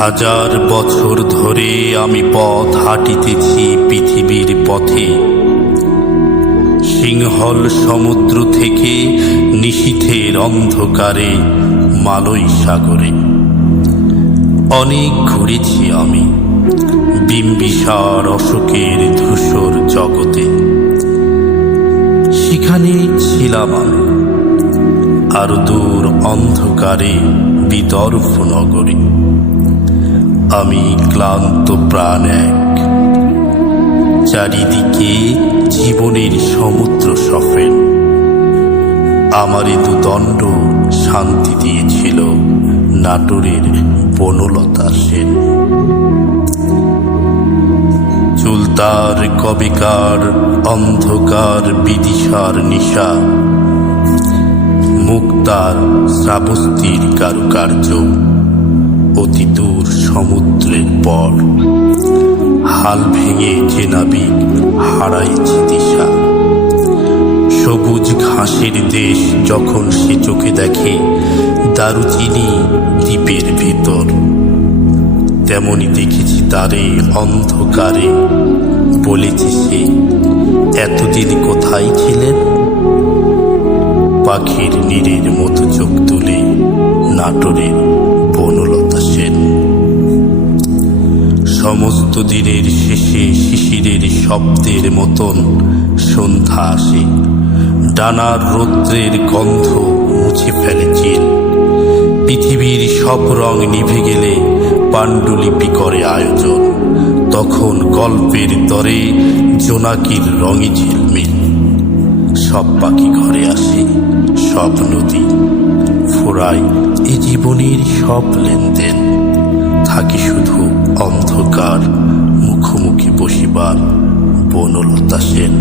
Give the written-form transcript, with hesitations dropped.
হাজার বছর ধরে আমি পথ হাঁটিতেছি পৃথিবীর পথে, সিংহল সমুদ্র থেকে নিশীথের অন্ধকারে মালয় সাগরে। অনেক ঘুরেছি আমি বিম্বিসার অশোকের ধূসর জগতে, সেখানে ছিলাম আমি আরো দূর অন্ধকারে বিদর্ভ নগরে। আমি ক্লান্ত প্রাণ এক, চারিদিকে জীবনের সমুদ্র সফেন। আমারে দুদণ্ড শান্তি দিয়েছিল নাটোরের বনলতা সেন। চুলতার কবিকার অন্ধকার বিদিশার নিশা, মুক্তার শ্রাবস্তির কারুকার্য অতি দূর সমুদ্রের পর। হাল ভেঙে যে নাবিক হারাইছে দিশা, সবুজ ঘাসের দেশ যখন সে চোখে দেখে দারুচিনি দ্বীপের ভেতর, তেমনি দেখেছি তারে অন্ধকারে। বলেছে সে, এতদিন কোথায় ছিলেন? পাখির নীড়ের মতো চোখ তুলে নাটোরের বনলতা সেন। সমস্ত দিনের শেষে শিশিরের শব্দের মতন সন্ধ্যা আসে, ডানার রৌদ্রের গন্ধ মুছে ফেলে চিল। পৃথিবীর সব রং নিভে গেলে পাণ্ডুলিপি করে আয়োজন, তখন গল্পের তরে জোনাকির রঙে ঝিলমিল। সব পাখি ঘরে আসে, সব নদী ফোরায় এ জীবনের সব লেনদেন। থাকে শুধু অন্ধকার মুখোমুখি বসিবার বনলতা সেন।